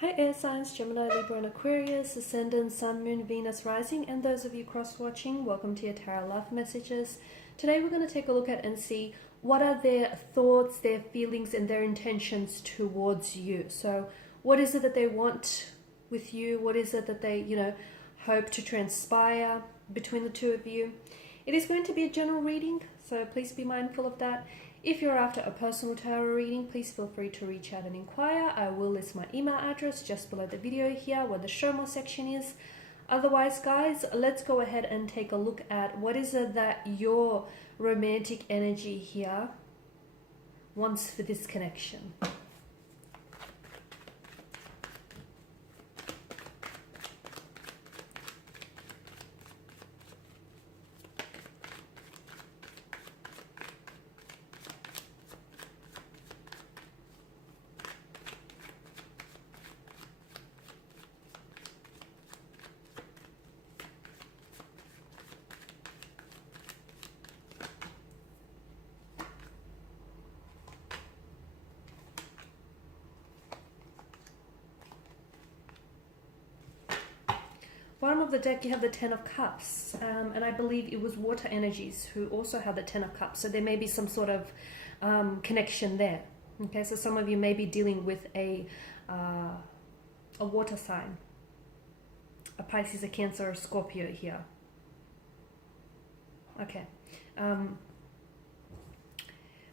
Hi air signs, Gemini, Libra and Aquarius, Ascendant, Sun, Moon, Venus, Rising, and those of you cross-watching, welcome to your Tarot Love Messages. Today we're going to take a look at and see what are their thoughts, their feelings, and their intentions towards you. So what is it that they want with you? What is it that they, hope to transpire between the two of you? It is going to be a general reading, so please be mindful of that. If you're after a personal tarot reading, please feel free to reach out and inquire. I will list my email address just below the video here where the show more section is. Otherwise, guys, let's go ahead and take a look at what is it that your romantic energy here wants for this connection. Bottom of the deck, you have the Ten of Cups, and I believe it was water energies who also have the Ten of Cups, so there may be some sort of connection there. Okay, so some of you may be dealing with a water sign, a Pisces, a Cancer, or Scorpio here. Okay,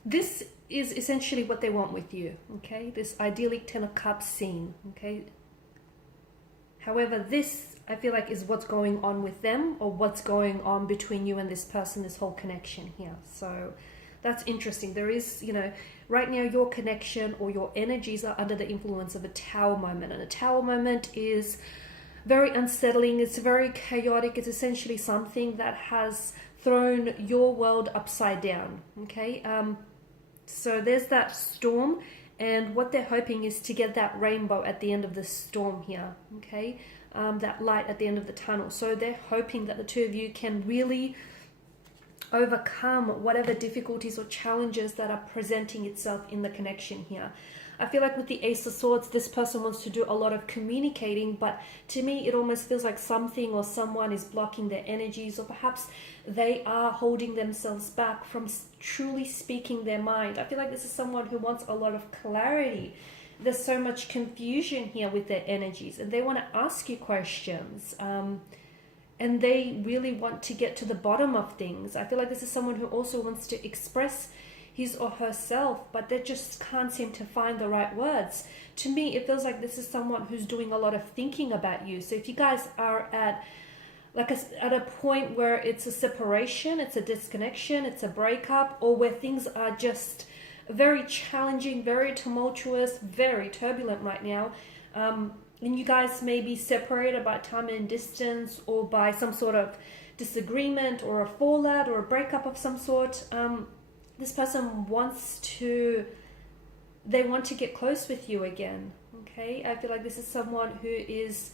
this is essentially what they want with you. Okay, this idyllic Ten of Cups scene. Okay, however, this I feel like is what's going on with them, or what's going on between you and this person, this whole connection here. So that's interesting. There is, right now your connection or your energies are under the influence of a Tower moment. And a Tower moment is very unsettling. It's very chaotic. It's essentially something that has thrown your world upside down. Okay. So there's that storm. And what they're hoping is to get that rainbow at the end of the storm here. Okay. That light at the end of the tunnel. So they're hoping that the two of you can really overcome whatever difficulties or challenges that are presenting itself in the connection here. I feel like with the Ace of Swords, this person wants to do a lot of communicating, but to me it almost feels like something or someone is blocking their energies, or perhaps they are holding themselves back from truly speaking their mind. I feel like this is someone who wants a lot of clarity. There's so much confusion here with their energies, and they want to ask you questions, and they really want to get to the bottom of things. I feel like this is someone who also wants to express his or herself, but they just can't seem to find the right words. To me, it feels like this is someone who's doing a lot of thinking about you. So if you guys are at a point where it's a separation, it's a disconnection, it's a breakup, or where things are just very challenging, very tumultuous, very turbulent right now, and you guys may be separated by time and distance, or by some sort of disagreement or a fallout or a breakup of some sort. This person wants to get close with you again. Okay, I feel like this is someone who is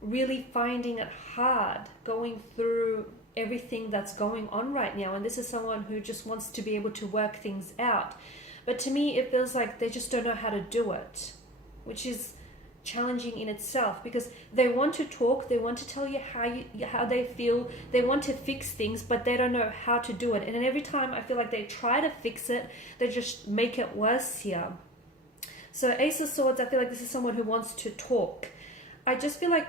really finding it hard going through everything that's going on right now, and this is someone who just wants to be able to work things out. But to me, it feels like they just don't know how to do it, which is challenging in itself, because they want to talk, they want to tell you how they feel, they want to fix things, but they don't know how to do it. And then every time I feel like they try to fix it, they just make it worse here. So Ace of Swords, I feel like this is someone who wants to talk. I just feel like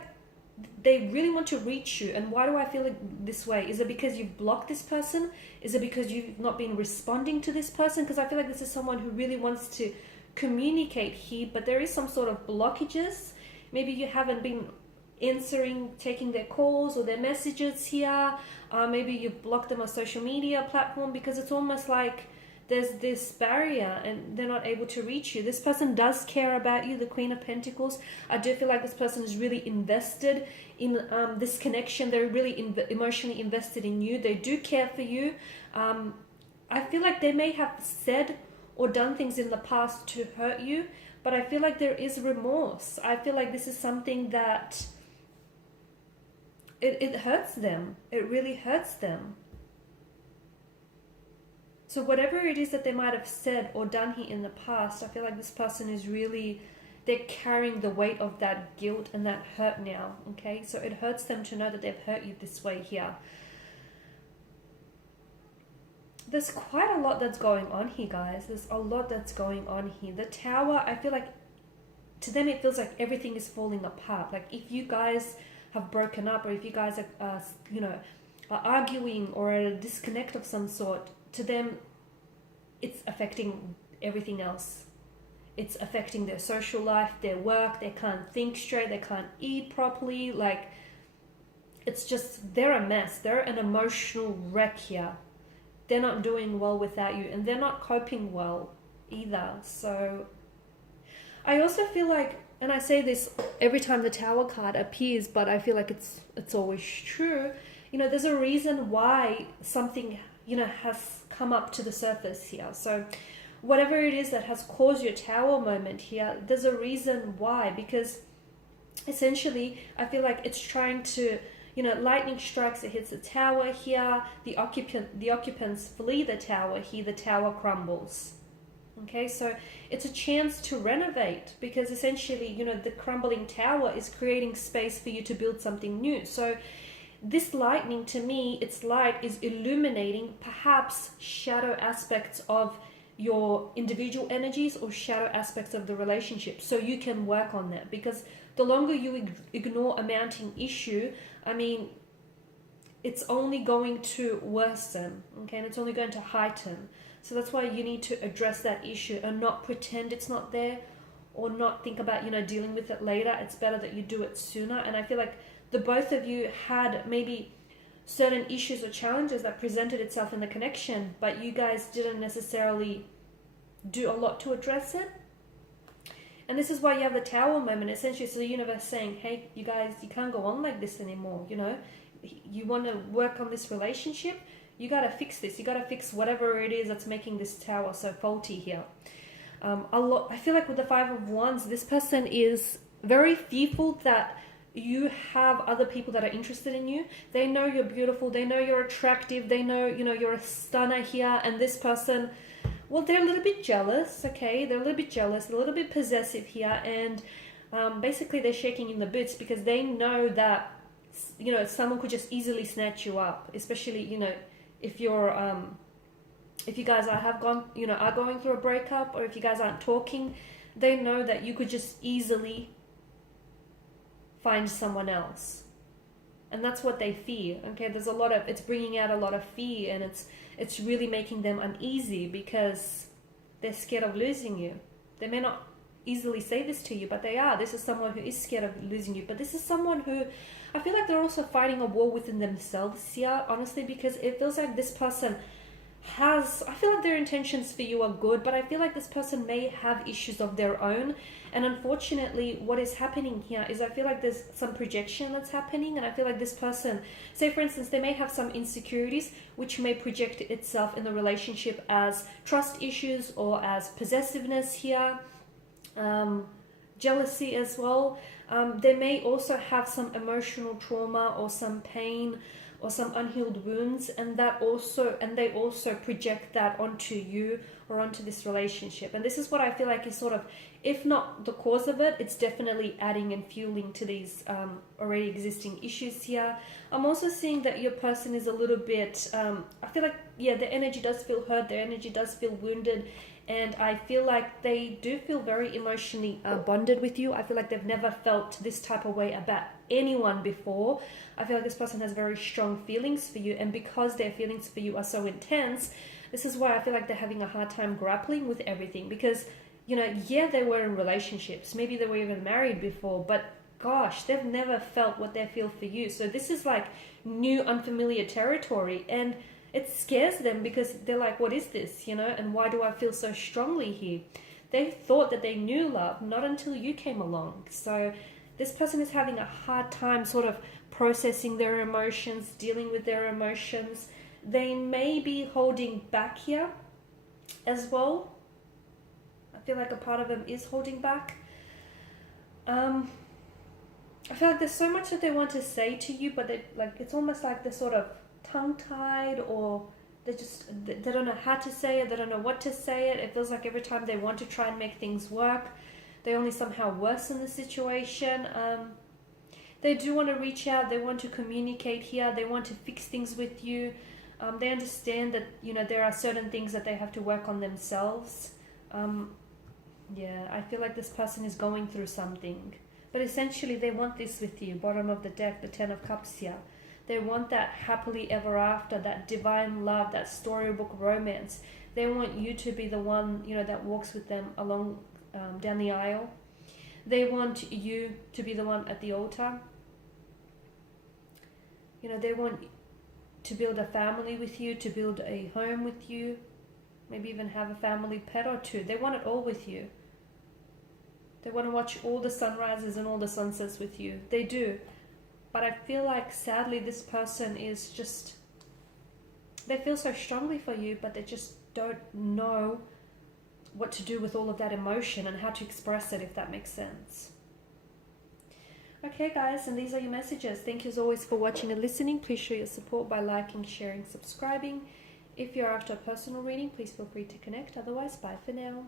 they really want to reach you. And why do I feel like this way? Is it because you've blocked this person? Is it because you've not been responding to this person? Because I feel like this is someone who really wants to communicate here, but there is some sort of blockages. Maybe you haven't been taking their calls or their messages here. Maybe you've blocked them on social media platform, because it's almost like there's this barrier and they're not able to reach you. This person does care about you, the Queen of Pentacles. I do feel like this person is really invested in this connection. They're really emotionally invested in you. They do care for you. I feel like they may have said or done things in the past to hurt you, but I feel like there is remorse. I feel like this is something that it hurts them. It really hurts them. So whatever it is that they might have said or done here in the past, I feel like this person is really they're carrying the weight of that guilt and that hurt now, okay? So it hurts them to know that they've hurt you this way here. There's quite a lot that's going on here, guys. There's a lot that's going on here. The Tower, I feel like, to them it feels like everything is falling apart. Like if you guys have broken up, or if you guys are, are arguing or at a disconnect of some sort, to them it's affecting everything else. It's affecting their social life, their work. They can't think straight, they can't eat properly. Like, it's just, they're a mess. They're an emotional wreck here. They're not doing well without you, and they're not coping well either. So I also feel like, and I say this every time the Tower card appears, but I feel like it's always true, there's a reason why something has come up to the surface here. So whatever it is that has caused your Tower moment here, there's a reason why, because essentially I feel like it's trying to, lightning strikes, it hits the Tower here, the occupants flee the Tower here, the Tower crumbles. Okay, so it's a chance to renovate, because essentially, the crumbling Tower is creating space for you to build something new. So this lightning, to me, its light is illuminating perhaps shadow aspects of your individual energies or shadow aspects of the relationship, so you can work on that. Because the longer you ignore a mounting issue, it's only going to worsen, okay, and it's only going to heighten. So that's why you need to address that issue and not pretend it's not there, or not think about dealing with it later. It's better that you do it sooner. And I feel like the both of you had maybe certain issues or challenges that presented itself in the connection, but you guys didn't necessarily do a lot to address it. And this is why you have the Tower moment. Essentially, it's the universe saying, hey, you guys, you can't go on like this anymore. You want to work on this relationship, you got to fix this. You got to fix whatever it is that's making this Tower so faulty here. I feel like with the Five of Wands, this person is very fearful that you have other people that are interested in you. They know you're beautiful, they know you're attractive, they know you're a stunner here, and this person, well, they're a little bit jealous, okay? They're a little bit jealous, a little bit possessive here, and basically they're shaking in the boots because they know that someone could just easily snatch you up, especially if you're if you guys are going through a breakup, or if you guys aren't talking, they know that you could just easily find someone else. And that's what they fear, okay? It's bringing out a lot of fear, and it's really making them uneasy because they're scared of losing you. They may not easily say this to you, but they are. This is someone who is scared of losing you, but this is someone who, I feel like they're also fighting a war within themselves here, honestly, because it feels like this person I feel like their intentions for you are good, but I feel like this person may have issues of their own. And unfortunately, what is happening here is I feel like there's some projection that's happening, and I feel like this person, say for instance, they may have some insecurities which may project itself in the relationship as trust issues or as possessiveness here, jealousy as well. They may also have some emotional trauma or some pain or some unhealed wounds, and they also project that onto you or onto this relationship. And this is what I feel like is sort of, if not the cause of it, it's definitely adding and fueling to these already existing issues here. I'm also seeing that your person is a little bit, I feel like, their energy does feel hurt, their energy does feel wounded, and I feel like they do feel very emotionally bonded with you. I feel like they've never felt this type of way about anyone before. I feel like this person has very strong feelings for you, and because their feelings for you are so intense, this is why I feel like they're having a hard time grappling with everything. Because, they were in relationships, maybe they were even married before, but gosh, they've never felt what they feel for you. So this is like new, unfamiliar territory, and it scares them because they're like, what is this, and why do I feel so strongly here? They thought that they knew love, not until you came along. So this person is having a hard time sort of processing their emotions, dealing with their emotions. They may be holding back here as well. I feel like a part of them is holding back. I feel like there's so much that they want to say to you, but it's almost like they're sort of tongue-tied, or they don't know how to say it, they don't know what to say it. It feels like every time they want to try and make things work, they only somehow worsen the situation. They do want to reach out, they want to communicate here, they want to fix things with you. They understand that, you know, there are certain things that they have to work on themselves. Yeah, I feel like this person is going through something. But essentially they want this with you. Bottom of the deck, the Ten of Cups here. They want that happily ever after, that divine love, that storybook romance. They want you to be the one, you know, that walks with them along down the aisle. They want you to be the one at the altar. You know, they want to build a family with you, to build a home with you, maybe even have a family pet or two. They want it all with you. They want to watch all the sunrises and all the sunsets with you. They do. But I feel like, sadly, this person is just... They feel so strongly for you, but they just don't know what to do with all of that emotion and how to express it, if that makes sense. Okay, guys, and these are your messages. Thank you as always for watching and listening. Please show your support by liking, sharing, subscribing. If you're after a personal reading, please feel free to connect. Otherwise, bye for now.